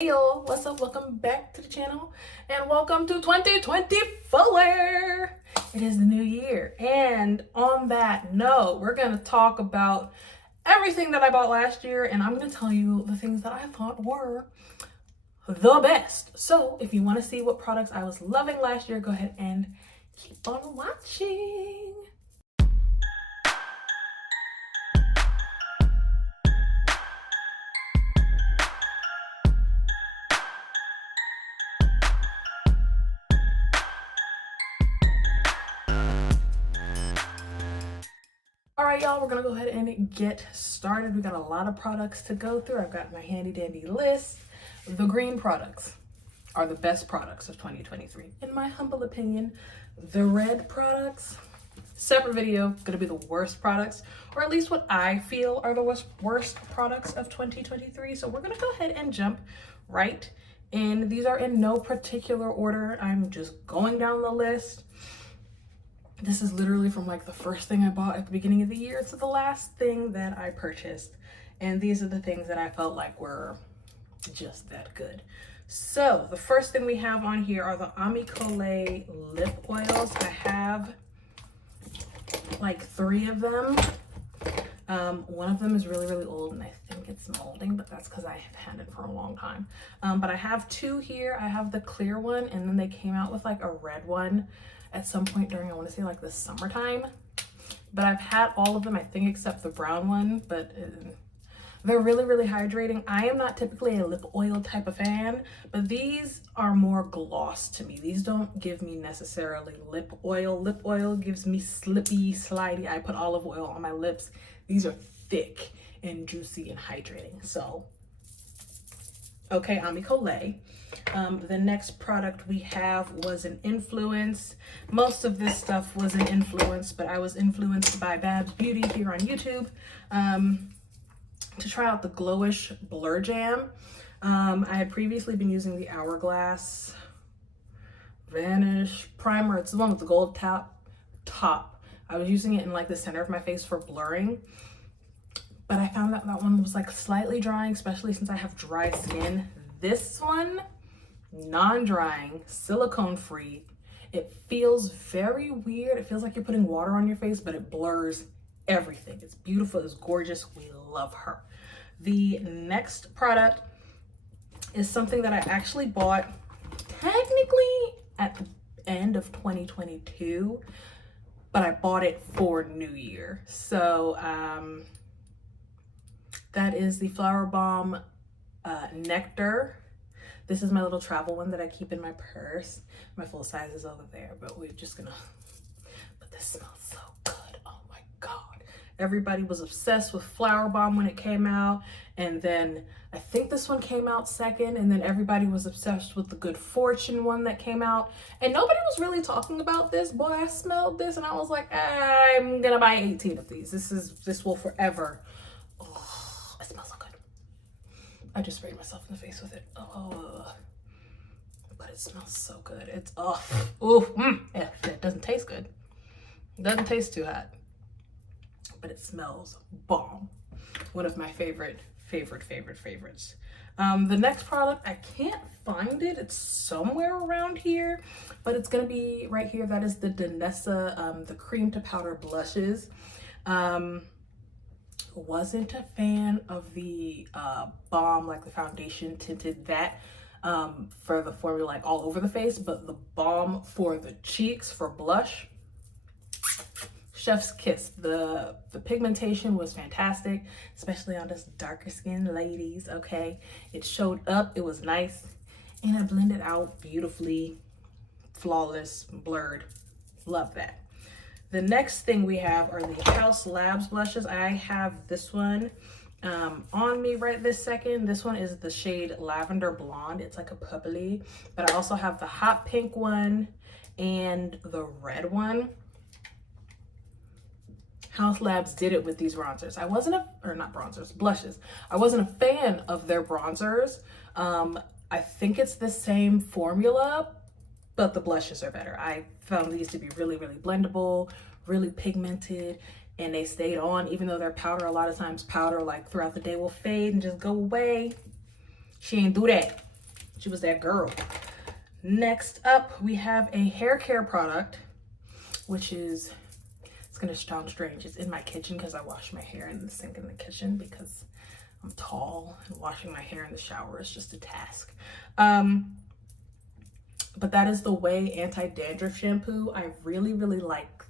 Hey y'all, what's up? Welcome back to the channel and welcome to 2024. It is the new year, and on that note, we're going to talk about everything that I bought last year, and I'm going to tell you the things that I thought were the best. So if you want to see what products I was loving last year, go ahead and keep on watching. All right, y'all, we're gonna go ahead and get started. We got a lot of products to go through. I've got my handy dandy list. The green products are the best products of 2023, in my humble opinion. The red products, separate video, gonna be the worst products, or at least what I feel are the worst products of 2023. So we're gonna go ahead and jump right in. These are in no particular order. I'm just going down the list. This is literally from like the first thing I bought at the beginning of the year to the last thing that I purchased. And these are the things that I felt like were just that good. So the first thing we have on here are the Nique Rozay lip oils. I have like 3 of them. One of them is really, really old and I think it's molding, but that's because I have had it for a long time. But I have 2 here. I have the clear one, and then they came out with like a red one at some point during, I want to say like the summertime. But I've had all of them, I think, except the brown one, but they're really, really hydrating. I am not typically a lip oil type of fan, but these are more gloss to me. These don't give me necessarily lip oil. Lip oil gives me slippy, slidey. I put olive oil on my lips. These are thick and juicy and hydrating. So, okay, Nique Rozay. The next product we have was an influence. Most of this stuff was an influence, but I was influenced by Babs Beauty here on YouTube to try out the Glowish Blur Jam. I had previously been using the Hourglass Vanish Primer. It's the one with the gold top. I was using it in like the center of my face for blurring, but I found that that one was like slightly drying, especially since I have dry skin. This one, non-drying, silicone-free. It feels very weird. It feels like you're putting water on your face, but it blurs everything. It's beautiful, it's gorgeous. We love her. The next product is something that I actually bought technically at the end of 2022, but I bought it for New Year. So that is the Flower Bomb Nectar. This is my little travel one that I keep in my purse. My full size is over there, but we're just gonna, but this smells so good. Oh my God. Everybody was obsessed with Flower Bomb when it came out. And then I think this one came out second. And then everybody was obsessed with the Good Fortune one that came out. And nobody was really talking about this. Boy, I smelled this and I was like, I'm gonna buy 18 of these. This will forever. Oh, it smells so good. I just sprayed myself in the face with it. Oh, but it smells so good. It's yeah, it doesn't taste good. It doesn't taste too hot, but it smells bomb. One of my favorites. The next product, I can't find it. It's somewhere around here, but it's gonna be right here. That is the Danessa, the cream to powder blushes. Wasn't a fan of the balm, like the foundation tinted that for the formula, like all over the face, but the balm for the cheeks for blush, chef's kiss. The pigmentation was fantastic, especially on this darker skinned ladies. Okay, it showed up, it was nice, and it blended out beautifully, flawless, blurred. Love that. The next thing we have are the Haus Labs blushes. I have this one on me right this second. This one is the shade Lavender Blonde. It's like a purpley, but I also have the hot pink one and the red one. Haus Labs did it with these bronzers. Blushes. I wasn't a fan of their bronzers. I think it's the same formula, but the blushes are better. I found these to be really, really blendable, really pigmented, and they stayed on, even though they're powder. A lot of times powder like throughout the day will fade and just go away. She ain't do that. She was that girl. Next up, we have a hair care product, which is, it's gonna sound strange. It's in my kitchen because I wash my hair in the sink in the kitchen because I'm tall and washing my hair in the shower is just a task. But that is the Way Anti-Dandruff Shampoo. I really, really like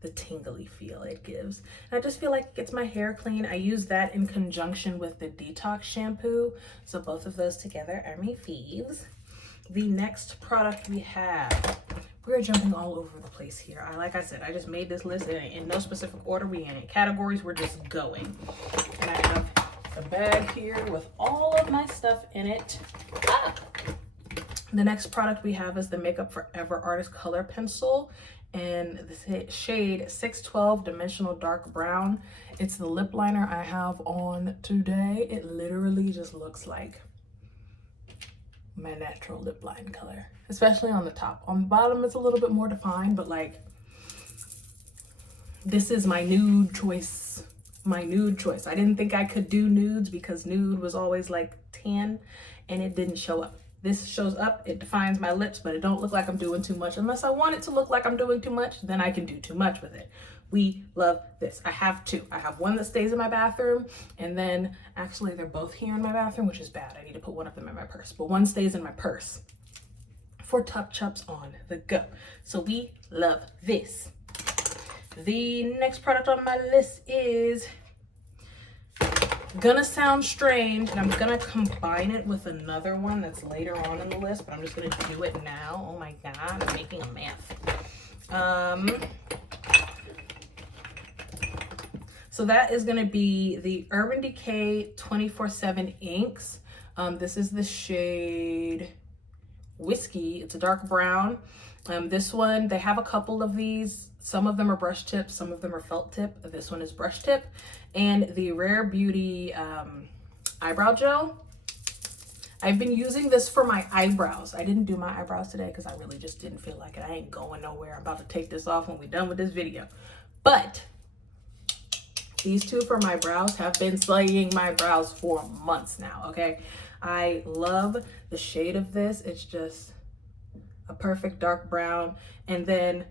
the tingly feel it gives. And I just feel like it gets my hair clean. I use that in conjunction with the Detox Shampoo. So both of those together are my faves. The next product we have, we're jumping all over the place here. Like I said, I just made this list in no specific order. We ain't in categories, we're just going. And I have a bag here with all of my stuff in it. The next product we have is the Makeup Forever Artist Color Pencil, and the shade 612 Dimensional Dark Brown. It's the lip liner I have on today. It literally just looks like my natural lip line color, especially on the top. On the bottom, it's a little bit more defined, but like, this is my nude choice. My nude choice. I didn't think I could do nudes because nude was always like tan and it didn't show up. This shows up, it defines my lips, but it don't look like I'm doing too much. Unless I want it to look like I'm doing too much, then I can do too much with it. We love this. I have two. I have one that stays in my bathroom, and then actually they're both here in my bathroom, which is bad. I need to put one of them in my purse, but one stays in my purse for tuck chups on the go. So we love this. The next product on my list is gonna sound strange, and I'm gonna combine it with another one that's later on in the list, but I'm just gonna do it now. Oh my god, I'm making a math. So that is gonna be the Urban Decay 24/7 inks. This is the shade Whiskey. It's a dark brown. This one, they have a couple of these. Some of them are brush tip, some of them are felt tip. This one is brush tip. And the Rare Beauty eyebrow gel. I've been using this for my eyebrows. I didn't do my eyebrows today because I really just didn't feel like it. I ain't going nowhere. I'm about to take this off when we're done with this video. But these two for my brows have been slaying my brows for months now, okay? I love the shade of this. It's just a perfect dark brown. And then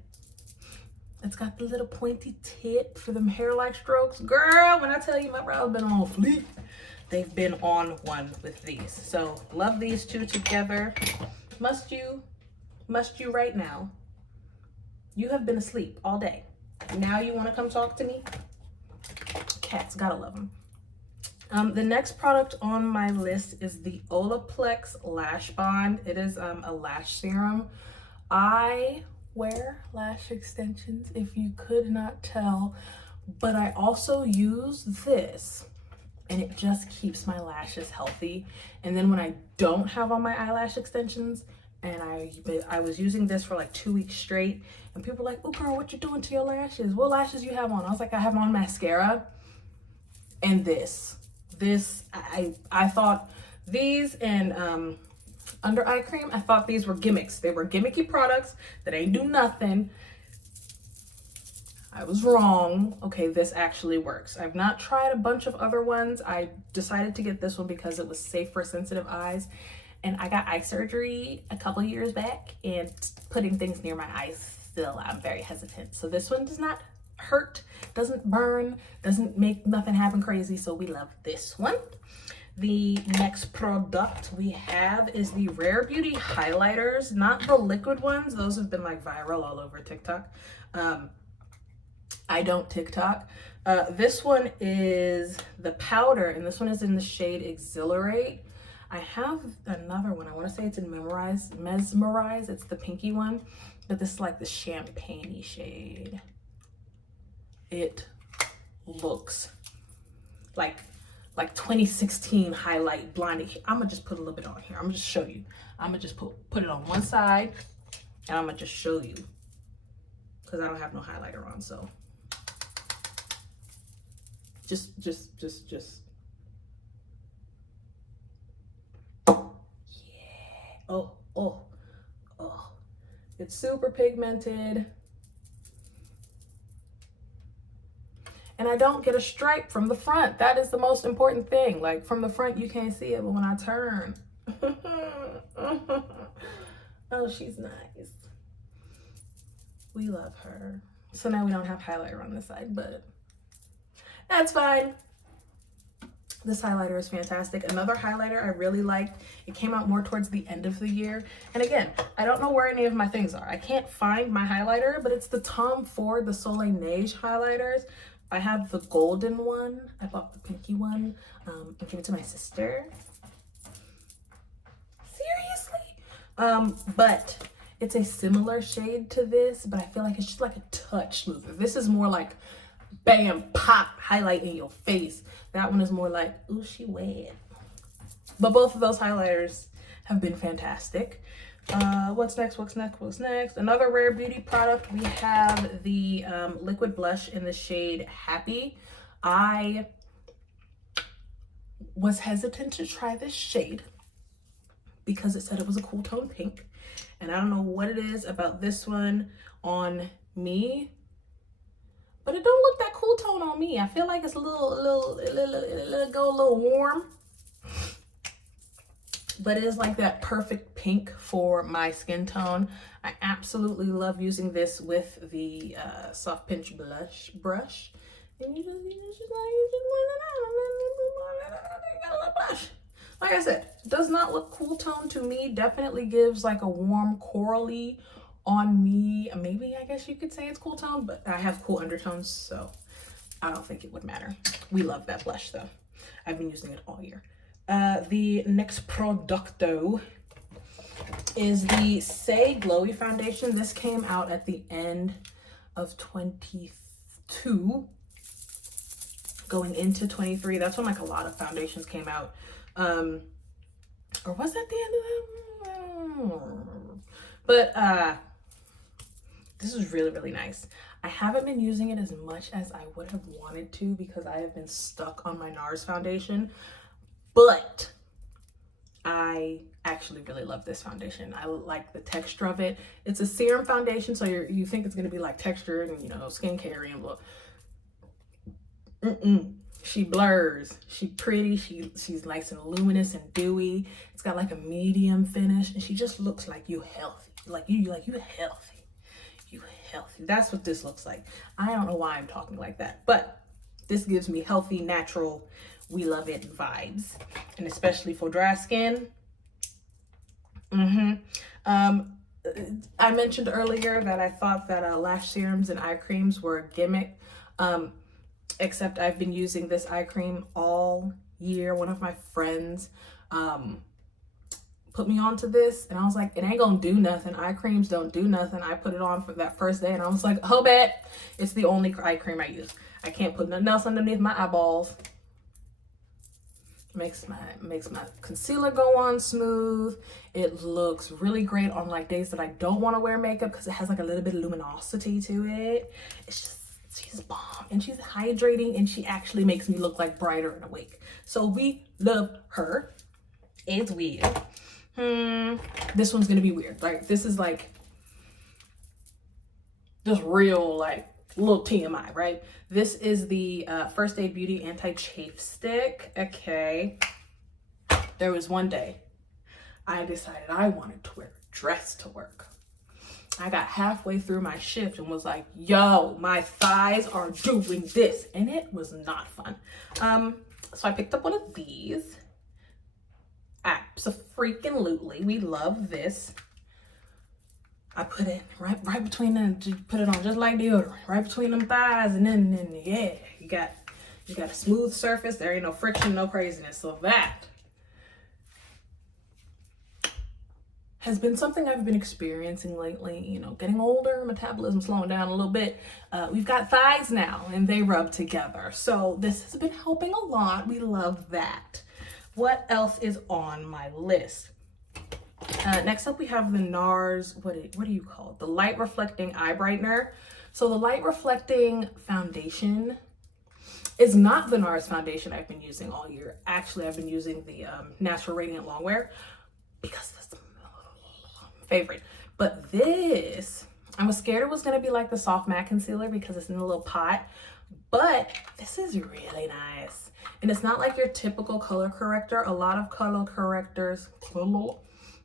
it's got the little pointy tip for them hair-like strokes. Girl, when I tell you my brows been on fleek, they've been on one with these. So love these two together. Must you right now. You have been asleep all day. Now you want to come talk to me? Cats, gotta love them. The next product on my list is the Olaplex Lash Bond. It is a lash serum. I wear lash extensions, if you could not tell, but I also use this, and it just keeps my lashes healthy. And then when I don't have on my eyelash extensions, and I was using this for like 2 weeks straight, and people were like, "Oh girl, what you doing to your lashes? What lashes you have on?" I was like, "I have on mascara and this I thought these and under eye cream, I thought these were gimmicks. They were gimmicky products that ain't do nothing. I was wrong. Okay, this actually works. I've not tried a bunch of other ones. I decided to get this one because it was safe for sensitive eyes. And I got eye surgery a couple years back, and putting things near my eyes, still I'm very hesitant. So this one does not hurt, doesn't burn, doesn't make nothing happen crazy. So we love this one. The next product we have is the Rare Beauty highlighters, not the liquid ones. Those have been like viral all over TikTok. I don't TikTok. This one is the powder, and this one is in the shade Exhilarate. I have another one. I want to say it's in Mesmerize. It's the pinky one, but this is like the champagne-y shade. It looks like 2016 highlight blinding. I'm gonna just put a little bit on here. I'm gonna just show you. I'm gonna just put it on one side, and I'm gonna just show you because I don't have no highlighter on. So just. Yeah. Oh. It's super pigmented. And I don't get a stripe from the front. That is the most important thing. Like from the front, you can't see it, but when I turn, Oh, she's nice. We love her. So now we don't have highlighter on this side, but that's fine. This highlighter is fantastic. Another highlighter I really liked, it came out more towards the end of the year. And again, I don't know where any of my things are. I can't find my highlighter, but it's the Tom Ford, the Soleil Neige highlighters. I have the golden one. I bought the pinky one and gave it to my sister. Seriously? But it's a similar shade to this, but I feel like it's just like a touch smoother. This is more like bam, pop, highlight in your face. That one is more like, ooh, she wet. But both of those highlighters have been fantastic. What's next? Another Rare Beauty product. We have the liquid blush in the shade Happy. I was hesitant to try this shade because it said it was a cool tone pink. And I don't know what it is about this one on me, but it don't look that cool tone on me. I feel like it's a little warm. But it is like that perfect pink for my skin tone. I absolutely love using this with the soft pinch brush. And you just blush. Like I said, does not look cool tone to me. Definitely gives like a warm corally on me. Maybe I guess you could say it's cool tone, but I have cool undertones, so I don't think it would matter. We love that blush though. I've been using it all year. The next producto is the Say Glowy foundation. This came out at the end of 22, going into 23. That's when like a lot of foundations came out. Or was that the end of them? But this is really, really nice. I haven't been using it as much as I would have wanted to because I have been stuck on my NARS foundation. But I actually really love this foundation. I like the texture of it. It's a serum foundation, so you think it's gonna be like textured and, you know, skincare and blah. She blurs. She's pretty. She's nice and luminous and dewy. It's got like a medium finish, and she just looks like you healthy. You healthy. You healthy. That's what this looks like. I don't know why I'm talking like that, but this gives me healthy, natural, we love it vibes, and especially for dry skin. I mentioned earlier that I thought that lash serums and eye creams were a gimmick, except I've been using this eye cream all year. One of my friends put me onto this, and I was like, it ain't gonna do nothing. Eye creams don't do nothing. I put it on for that first day, and I was like, oh, bet it's the only eye cream I use. I can't put nothing else underneath my eyeballs. Makes my concealer go on smooth. It looks really great on like days that I don't want to wear makeup because it has like a little bit of luminosity to it. It's just, she's bomb, and she's hydrating, and she actually makes me look like brighter and awake. So we love her. It's weird. This one's gonna be weird. Like, this is like just real like little TMI, right? This is the First Aid Beauty Anti-Chafe Stick. Okay. There was one day I decided I wanted to wear a dress to work. I got halfway through my shift and was like, yo, my thighs are doing this. And it was not fun. So I picked up one of these. Abso-freaking-lutely. We love this. I put it right between them, put it on just like deodorant, right between them thighs, and then yeah, you got a smooth surface. There ain't no friction, no craziness. So that has been something I've been experiencing lately. You know, getting older, metabolism slowing down a little bit. We've got thighs now, and they rub together. So this has been helping a lot. We love that. What else is on my list? Next up, we have the NARS, what do you call it? The Light Reflecting Eye Brightener. So the Light Reflecting Foundation is not the NARS foundation I've been using all year. Actually, I've been using the Natural Radiant Longwear because that's my favorite. But this, I was scared it was going to be like the Soft Matte Concealer because it's in a little pot. But this is really nice. And it's not like your typical color corrector. A lot of color correctors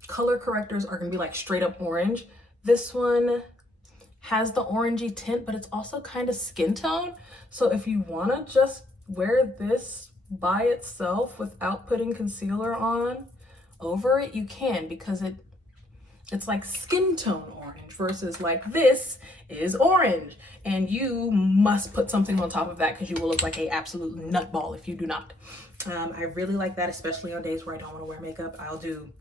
color correctors are gonna be like straight up orange. This one has the orangey tint, but it's also kind of skin tone. So if you wanna just wear this by itself without putting concealer on over it, you can, because it's like skin tone orange versus like this is orange. And you must put something on top of that because you will look like a absolute nutball if you do not. I really like that, especially on days where I don't want to wear makeup. I'll do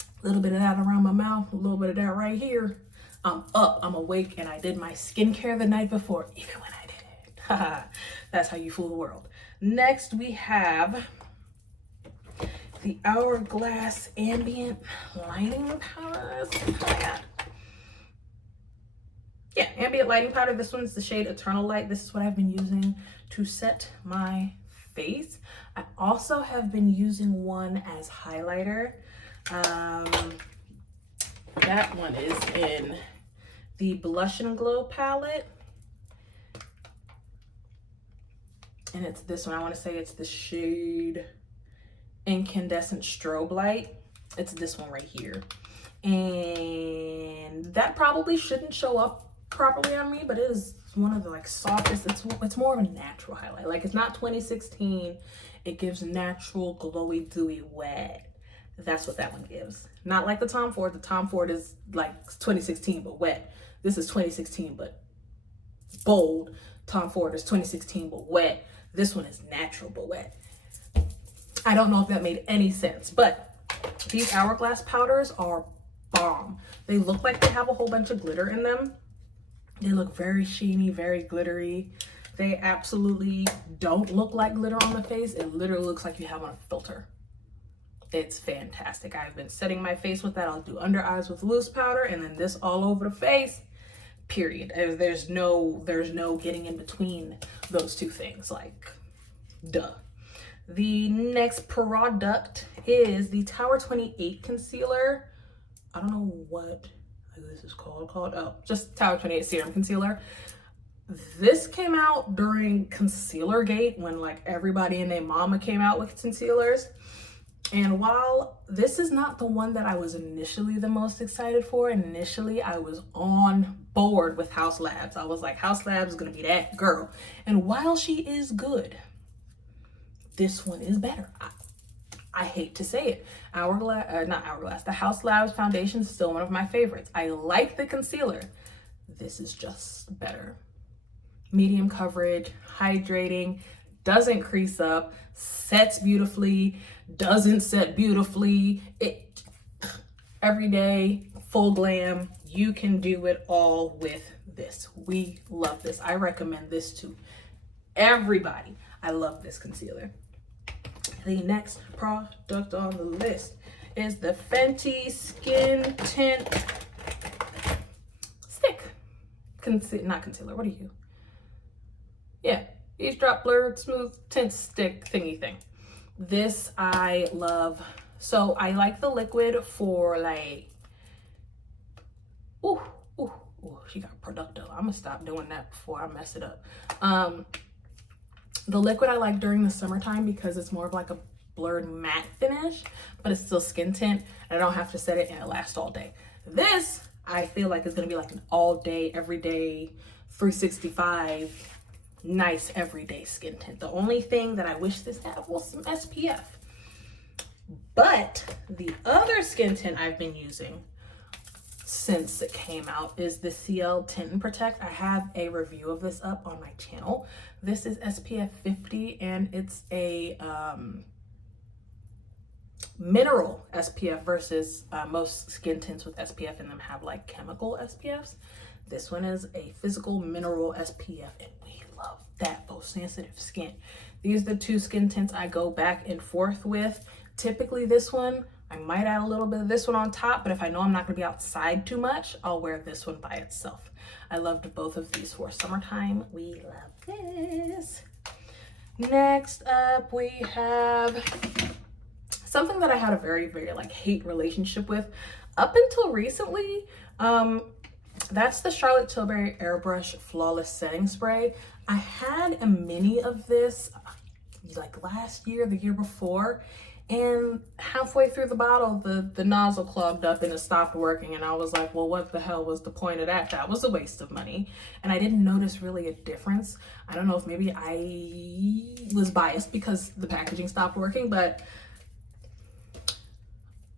a little bit of that around my mouth, a little bit of that right here. I'm up, I'm awake, and I did my skincare the night before, even when I did it. That's how you fool the world. Next, we have the Hourglass Ambient Lighting Powder. Yeah, Ambient Lighting Powder. This one's the shade Eternal Light. This is what I've been using to set my face. I also have been using one as highlighter. That one is in the Blush and Glow palette. And it's this one. I want to say it's the shade Incandescent Strobe Light. It's this one right here. And that probably shouldn't show up properly on me, but it is one of the like softest. It's more of a natural highlight. Like, it's not 2016. It gives natural glowy dewy wet. That's what that one gives. Not like the Tom Ford. The Tom Ford is like 2016 but wet. This is 2016 but bold. Tom Ford is 2016 but wet. This one is natural but wet. I don't know if that made any sense, but these Hourglass powders are bomb. They look like they have a whole bunch of glitter in them. They look very sheeny, very glittery. They absolutely don't look like glitter on the face. It literally looks like you have on a filter. It's fantastic. I've been setting my face with that. I'll do under eyes with loose powder and then this all over the face, period. There's no getting in between those two things, like, duh. The next product is the Tower 28 concealer. I don't know what this is called. Oh, just Tower 28 serum concealer. This came out during Concealergate, when like everybody and their mama came out with concealers. And while this is not the one that I was initially the most excited for, initially I was on board with Haus Labs. I was like, Haus Labs is gonna be that girl. And while she is good, this one is better. I hate to say it. The Haus Labs foundation is still one of my favorites. I like the concealer. This is just better. Medium coverage, hydrating, doesn't crease up, sets beautifully, doesn't set beautifully. Every day, full glam. You can do it all with this. We love this. I recommend this to everybody. I love this concealer. The next product on the list is the Fenty Skin Tint Stick. Not concealer, what are you? Yeah, Eavesdrop Blurred Smooth Tint Stick thingy thing. This I love. So I like the liquid for like, ooh, she got productive. I'm gonna stop doing that before I mess it up. The liquid I like during the summertime because it's more of like a blurred matte finish, but it's still skin tint and I don't have to set it and it lasts all day. This, I feel like, is gonna be like an all day, every day, 365, nice everyday skin tint. The only thing that I wish this had was some SPF. But the other skin tint I've been using since it came out is the CL Tint and Protect. I have a review of this up on my channel. This is SPF 50 and it's a mineral SPF versus most skin tints with SPF in them have like chemical SPFs. This one is a physical mineral SPF and we love that for sensitive skin. These are the two skin tints I go back and forth with. Typically this one, I might add a little bit of this one on top, but if I know I'm not gonna be outside too much, I'll wear this one by itself. I loved both of these for summertime. We love this. Next up, we have something that I had a very, very like hate relationship with up until recently. That's the Charlotte Tilbury Airbrush Flawless Setting Spray. I had a mini of this like last year, the year before, And halfway through the bottle, the nozzle clogged up and it stopped working. And I was like, well, what the hell was the point of that? That was a waste of money. And I didn't notice really a difference. I don't know if maybe I was biased because the packaging stopped working, but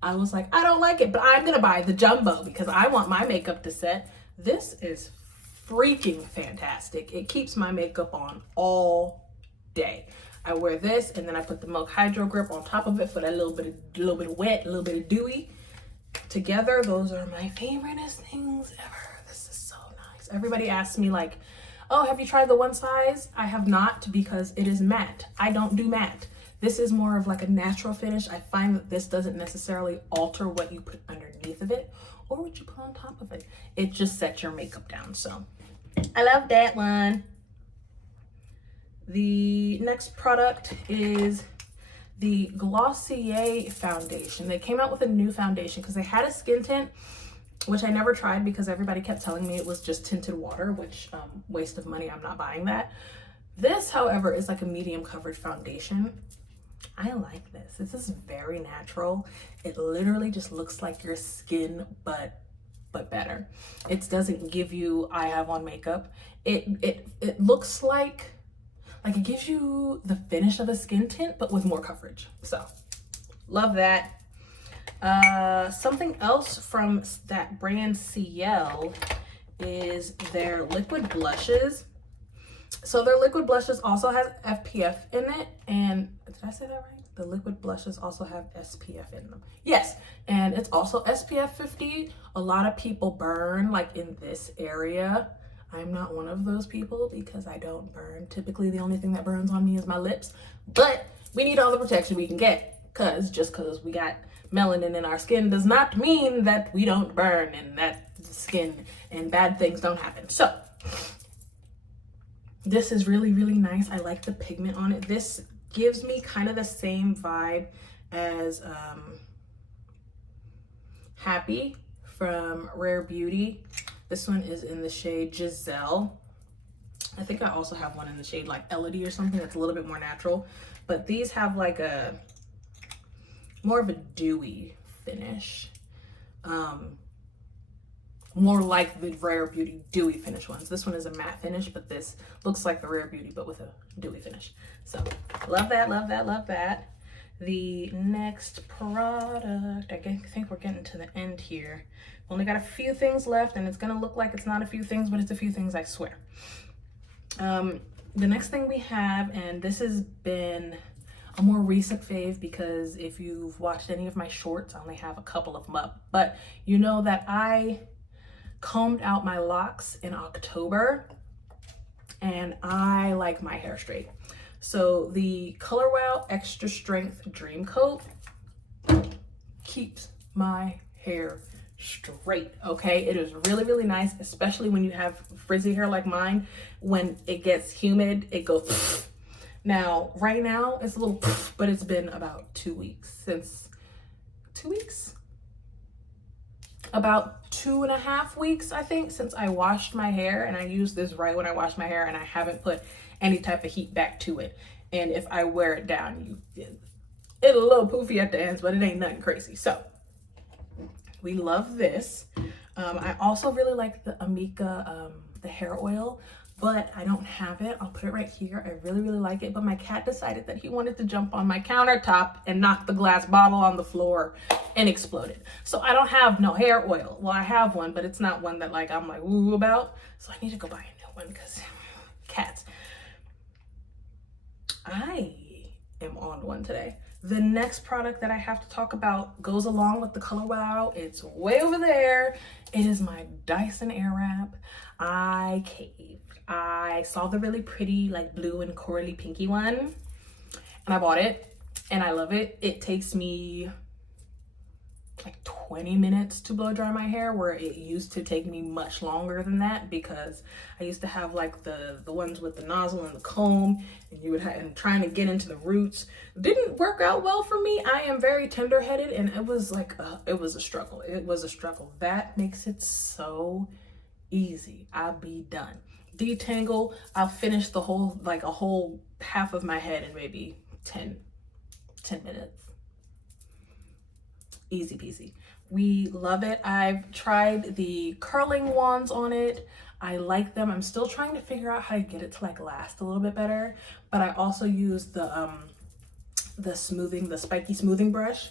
I was like, I don't like it, but I'm gonna buy the jumbo because I want my makeup to set. This is freaking fantastic. It keeps my makeup on all day. I wear this and then I put the Milk Hydro Grip on top of it for that little bit of wet, a little bit of dewy. Together, those are my favoriteest things ever. This is so nice. Everybody asks me like, oh, have you tried the one size? I have not because it is matte. I don't do matte. This is more of like a natural finish. I find that this doesn't necessarily alter what you put underneath of it or what you put on top of it. It just sets your makeup down. So I love that one. The next product is the Glossier foundation. They came out with a new foundation because they had a skin tint, which I never tried because everybody kept telling me it was just tinted water, which waste of money. I'm not buying that. This, however, is like a medium coverage foundation. I like this. This is very natural. It literally just looks like your skin, but better. It doesn't give you I have on makeup. It looks like it gives you the finish of a skin tint, but with more coverage. So love that. Something else from that brand CL is their liquid blushes. So their liquid blushes also has SPF in it. And did I say that right? The liquid blushes also have SPF in them. Yes, and it's also SPF 50. A lot of people burn like in this area. I'm not one of those people because I don't burn. Typically, the only thing that burns on me is my lips. But we need all the protection we can get because just because we got melanin in our skin does not mean that we don't burn and that skin and bad things don't happen. So this is really, really nice. I like the pigment on it. This gives me kind of the same vibe as Happy from Rare Beauty. This one is in the shade Giselle. I think I also have one in the shade like Elodie or something that's a little bit more natural. But these have like a more of a dewy finish. More like the Rare Beauty dewy finish ones. This one is a matte finish, but this looks like the Rare Beauty, but with a dewy finish. So love that, love that, love that. The next product, I think we're getting to the end here. Only got a few things left and it's gonna look like it's not a few things, but it's a few things, I swear. The next thing we have, and this has been a more recent fave because if you've watched any of my shorts, I only have a couple of them up, but you know that I combed out my locks in October and I like my hair straight. So the Color Wow Extra Strength Dream Coat keeps my hair straight, okay? It is really, really nice, especially when you have frizzy hair like mine. When it gets humid, it goes pfft. Now, right now, it's a little pfft, but it's been about 2 weeks since, 2 weeks? About 2.5 weeks, I think, since I washed my hair, and I used this right when I washed my hair, and I haven't put any type of heat back to it. And if I wear it down, it's a little poofy at the ends, but it ain't nothing crazy. So we love this. I also really like the Amika, the hair oil, but I don't have it. I'll put it right here. I really, really like it, but my cat decided that he wanted to jump on my countertop and knock the glass bottle on the floor and exploded. So I don't have no hair oil. Well, I have one, but it's not one that like I'm like woo about. So I need to go buy a new one because cats. I am on one today. The next product that I have to talk about goes along with the Color Wow. It's way over there. It is my Dyson Airwrap. I caved. I saw the really pretty like blue and corally pinky one and I bought it and I love it. It takes me like 20 minutes to blow dry my hair, where it used to take me much longer than that because I used to have like the ones with the nozzle and the comb, and you would have, and trying to get into the roots didn't work out well for me. I am very tender-headed and it was like it was a struggle. It was a struggle. That makes it so easy. I'll be done. Detangle, I'll finish the whole, like a whole half of my head in maybe 10 minutes. Easy peasy. We love it. I've tried the curling wands on it. I like them. I'm still trying to figure out how to get it to like last a little bit better. But I also use the spiky smoothing brush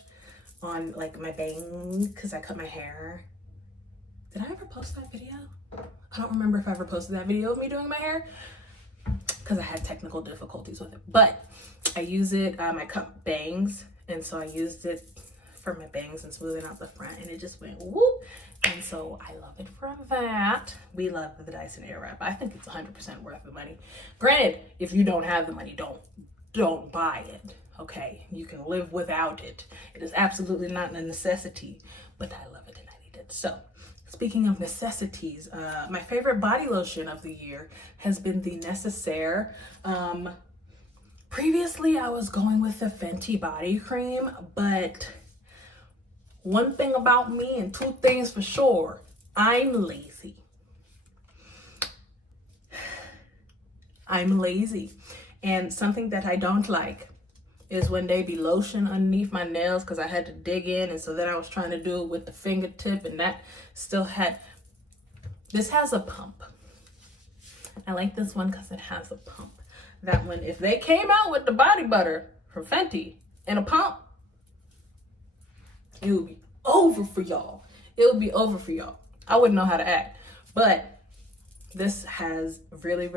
on like my bangs because I cut my hair. Did I ever post that video? I don't remember if I ever posted that video of me doing my hair because I had technical difficulties with it. But I use it, I cut bangs, and so I used it for my bangs and smoothing out the front, and it just went whoop. And so I love it for that. We love the Dyson Airwrap. I think it's 100% worth the money. Granted, if you don't have the money, don't buy it. Okay, you can live without it. It is absolutely not a necessity, but I love it and I need it. So speaking of necessities, my favorite body lotion of the year has been the Necessaire. Previously, I was going with the Fenty body cream, but one thing about me and two things for sure, I'm lazy. I'm lazy. And something that I don't like is when they be lotion underneath my nails because I had to dig in, and so then I was trying to do it with the fingertip, and that still had, this has a pump. I like this one because it has a pump. That one, if they came out with the body butter from Fenty and a pump, it would be over for y'all. It would be over for y'all. I wouldn't know how to act. But this has really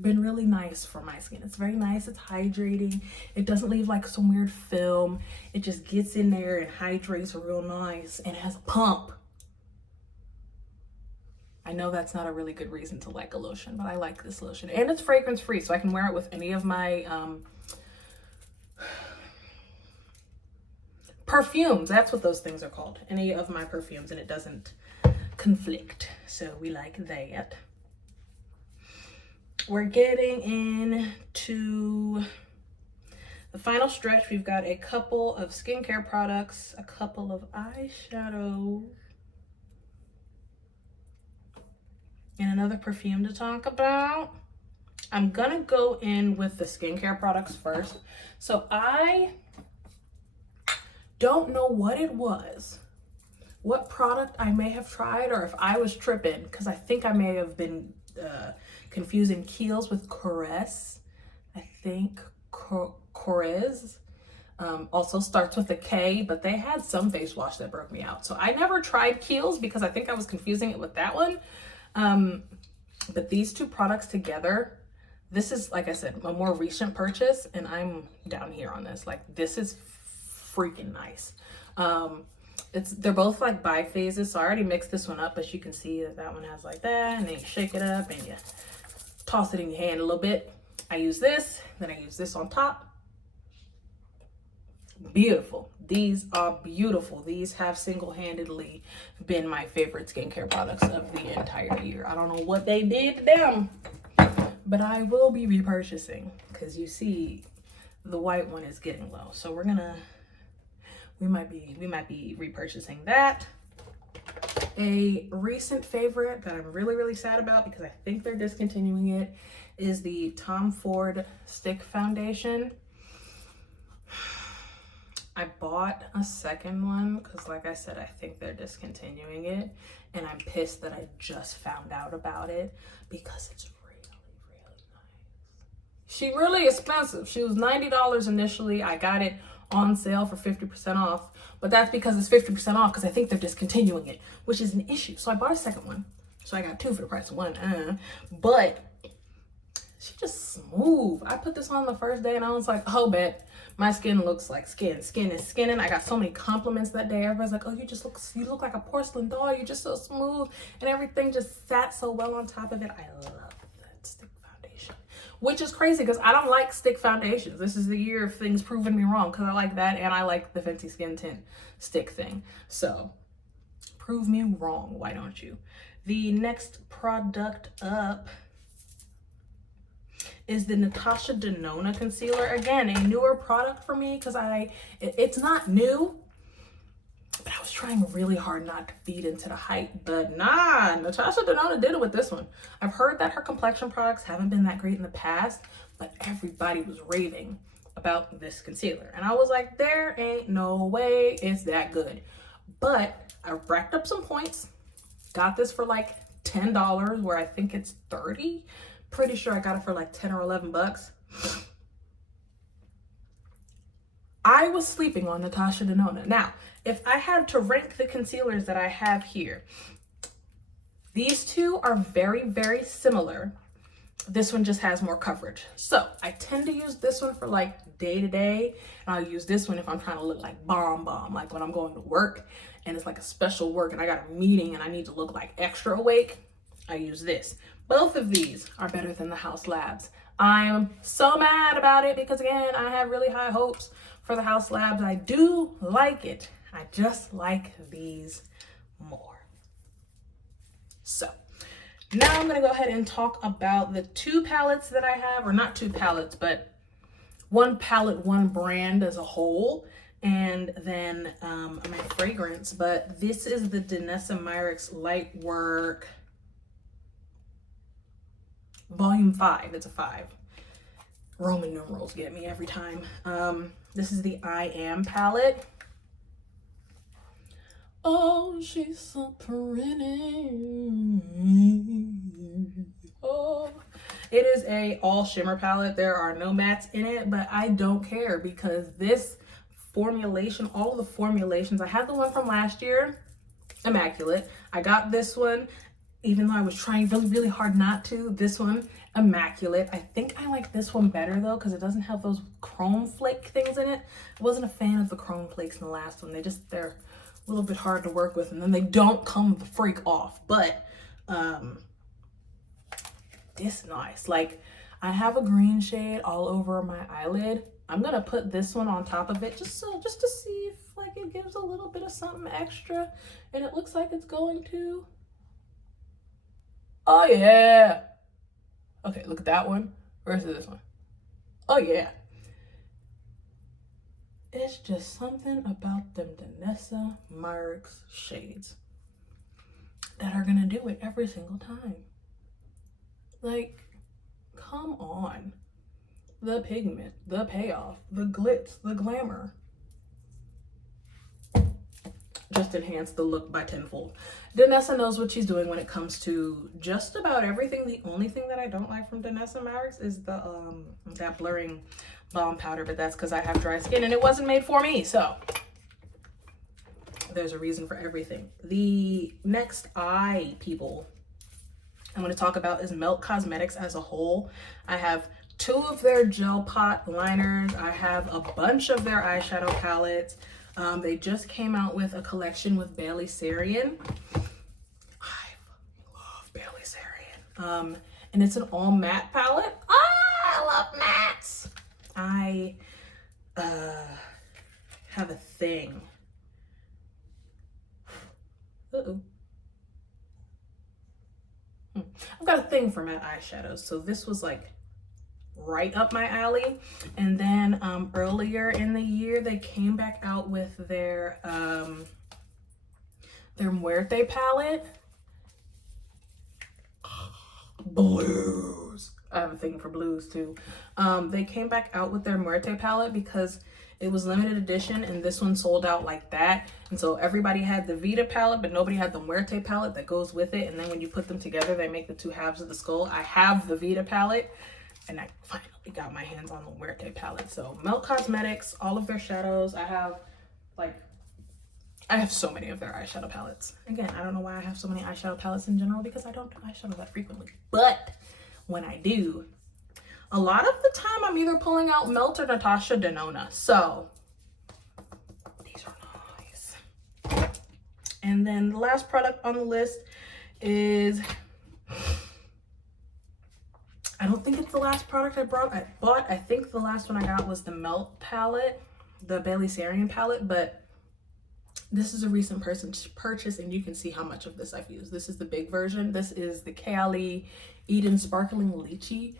been really nice for my skin. It's very nice. It's hydrating. It doesn't leave like some weird film. It just gets in there and hydrates real nice, and it has a pump. I know that's not a really good reason to like a lotion, but I like this lotion. And it's fragrance free, so I can wear it with any of my perfumes. That's what those things are called. Any of my perfumes, and it doesn't conflict. So we like that. We're getting into the final stretch. We've got a couple of skincare products, a couple of eyeshadows, and another perfume to talk about. I'm gonna go in with the skincare products first. So I don't know what it was, what product I may have tried, or if I was tripping, because I think I may have been confusing Kiehl's with Korres. I think Korres also starts with a K, but they had some face wash that broke me out. So I never tried Kiehl's because I think I was confusing it with that one. But these two products together, this is, like I said, a more recent purchase, and I'm down here on this. Like, this is freaking nice. They're both like biphases, so I already mixed this one up, but you can see that one has like that, and then you shake it up and you toss it in your hand a little bit. I use this, then I use this on top. Beautiful. These are beautiful. These have single-handedly been my favorite skincare products of the entire year. I don't know what they did to them, but I will be repurchasing because you see the white one is getting low. So we might be repurchasing that. A recent favorite that I'm really sad about because I think they're discontinuing it is the Tom Ford Stick Foundation. I bought a second one because, like I said, I think they're discontinuing it, and I'm pissed that I just found out about it because it's really nice. She really expensive. She was $90 initially. I got it on sale for 50% off, but that's because it's 50% off because I think they're discontinuing it, which is an issue. So I bought a second one, so I got two for the price of one. But she just smooth. I put this on the first day and I was like, oh, bet my skin looks like skin. Skin is skinning. I got so many compliments that day. Everybody's like, oh, you look like a porcelain doll. You're just so smooth, and everything just sat so well on top of it. I love that stick foundation, which is crazy because I don't like stick foundations. This is the year of things proving me wrong because I like that, and I like the Fenty Skin Tint stick thing. So prove me wrong. Why don't you? The next product up is the Natasha Denona concealer. Again, a newer product for me because it's not new, but I was trying really hard not to feed into the hype. But nah, Natasha Denona did it with this one. I've heard that her complexion products haven't been that great in the past, but everybody was raving about this concealer. And I was like, there ain't no way it's that good. But I racked up some points, got this for like $10, where I think it's 30. Pretty sure I got it for like 10 or 11 bucks. I was sleeping on Natasha Denona. Now, if I had to rank the concealers that I have here, these two are very, very similar. This one just has more coverage. So I tend to use this one for like day to day. And I'll use this one if I'm trying to look like bomb, like when I'm going to work and it's like a special work and I got a meeting and I need to look like extra awake. I use this. Both of these are better than the House Labs. I'm so mad about it because again, I have really high hopes for the House Labs. I do like it. I just like these more. So now I'm gonna go ahead and talk about the two palettes that I have, or not two palettes, but one palette, one brand as a whole, and then my fragrance. But this is the Danessa Myricks Lightwork Volume 5. It's a 5. Roman numerals get me every time. This is the I Am palette. Oh, she's so pretty. Oh, it is a all shimmer palette. There are no mattes in it, but I don't care because this formulation, all of the formulations, I had the one from last year, immaculate. I got this one, even though I was trying really, really hard not to. This one, immaculate. I think I like this one better though because it doesn't have those chrome flake things in it. I wasn't a fan of the chrome flakes in the last one. They're a little bit hard to work with, and then they don't come the freak off. But this nice. Like, I have a green shade all over my eyelid. I'm gonna put this one on top of it just to see if like it gives a little bit of something extra, and it looks like it's going to. Oh yeah. Okay, look at that one versus this one. Oh yeah. It's just something about them Danessa Myricks shades that are gonna do it every single time. Like, come on. The pigment, the payoff, the glitz, the glamour. Just enhance the look by tenfold. Danessa knows what she's doing when it comes to just about everything. The only thing that I don't like from Danessa Myricks is the that blurring balm powder, but that's because I have dry skin and it wasn't made for me. So there's a reason for everything. The next eye people I'm going to talk about is Melt Cosmetics as a whole. I have 2 of their gel pot liners. I have a bunch of their eyeshadow palettes. They just came out with a collection with Bailey Sarian. I love Bailey Sarian. And it's an all matte palette. I love mattes. I have a thing. I've got a thing for matte eyeshadows, so this was like right up my alley. And then earlier in the year they came back out with their Muerte palette. Blues. I have a thing for blues too. They came back out with their Muerte palette because it was limited edition and this one sold out like that. And so everybody had the Vita palette, but nobody had the Muerte palette that goes with it. And then when you put them together, they make the 2 halves of the skull. I have the Vita palette and I finally got my hands on the Muerte palette. So Melt Cosmetics, all of their shadows. I have so many of their eyeshadow palettes. Again, I don't know why I have so many eyeshadow palettes in general because I don't do eyeshadow that frequently. But when I do, a lot of the time I'm either pulling out Melt or Natasha Denona. So these are nice. And then the last product on the list is, I don't think it's the last product I bought. I think the last one I got was the Melt palette, the Bailey Sarian palette, but this is a recent purchase and you can see how much of this I've used. This is the big version. This is the Kayali Eden Sparkling Lychee.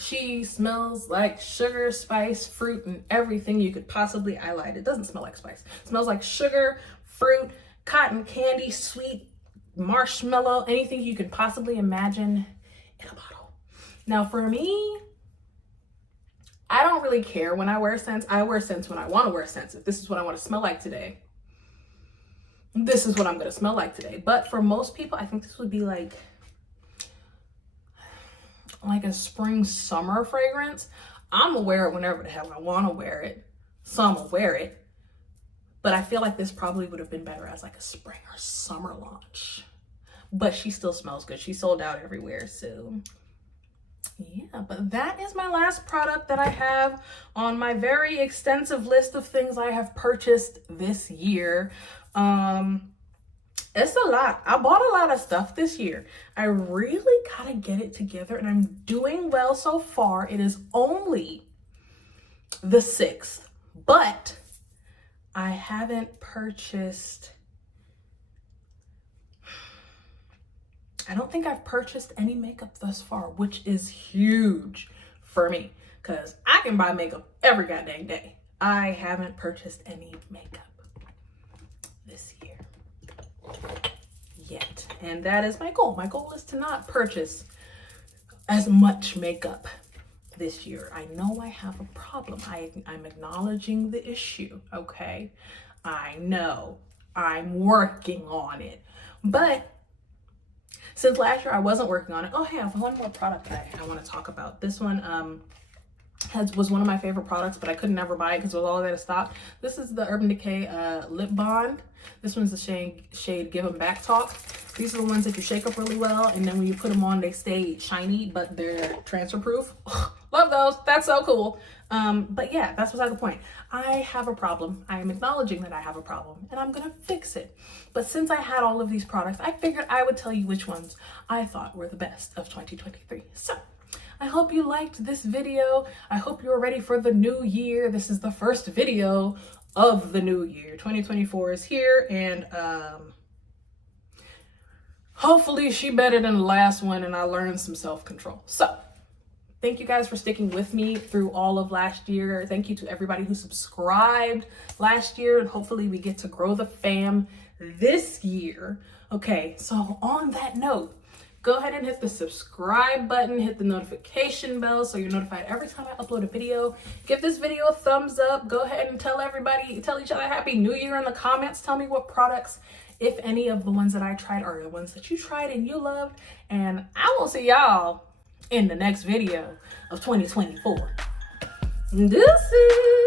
She smells like sugar, spice, fruit, and everything you could possibly highlight. It doesn't smell like spice. It smells like sugar, fruit, cotton candy, sweet, marshmallow, anything you could possibly imagine in a bottle. Now for me, I don't really care when I wear scents. I wear scents when I want to wear scents. If this is what I want to smell like today, this is what I'm going to smell like today. But for most people, I think this would be like a spring summer fragrance. I'm gonna wear it whenever the hell I want to wear it, so I'm gonna wear it. But I feel like this probably would have been better as like a spring or summer launch. But she still smells good. She sold out everywhere, so yeah. But that is my last product that I have on my very extensive list of things I have purchased this year. It's a lot. I bought a lot of stuff this year. I really gotta get it together, and I'm doing well so far. It is only the 6th, but I haven't purchased, I don't think I've purchased any makeup thus far, which is huge for me because I can buy makeup every goddamn day. I haven't purchased any makeup this year yet, and that is my goal. My goal is to not purchase as much makeup this year. I know I have a problem. I'm acknowledging the issue, okay? I know I'm working on it, but since last year I wasn't working on it. Oh, hey, I have one more product that I want to talk about. This one was one of my favorite products, but I could never buy it because it was all out of stock. This is the Urban Decay Lip Bond. This one's the shade Give 'Em Back Talk. These are the ones that you shake up really well, and then when you put them on, they stay shiny, but they're transfer proof. Love those. That's so cool. But yeah, that's beside the point. I have a problem. I am acknowledging that I have a problem, and I'm gonna fix it. But since I had all of these products, I figured I would tell you which ones I thought were the best of 2023. So I hope you liked this video. I hope you're ready for the new year. This is the first video of the new year. 2024 is here, and hopefully she better than the last one and I learned some self-control. So thank you guys for sticking with me through all of last year. Thank you to everybody who subscribed last year, and hopefully we get to grow the fam this year. Okay, so on that note, go ahead and hit the subscribe button, hit the notification bell so you're notified every time I upload a video. Give this video a thumbs up. Go ahead and tell each other Happy New Year in the comments. Tell me what products, if any of the ones that I tried, are the ones that you tried and you loved. And I will see y'all in the next video of 2024. Deuces.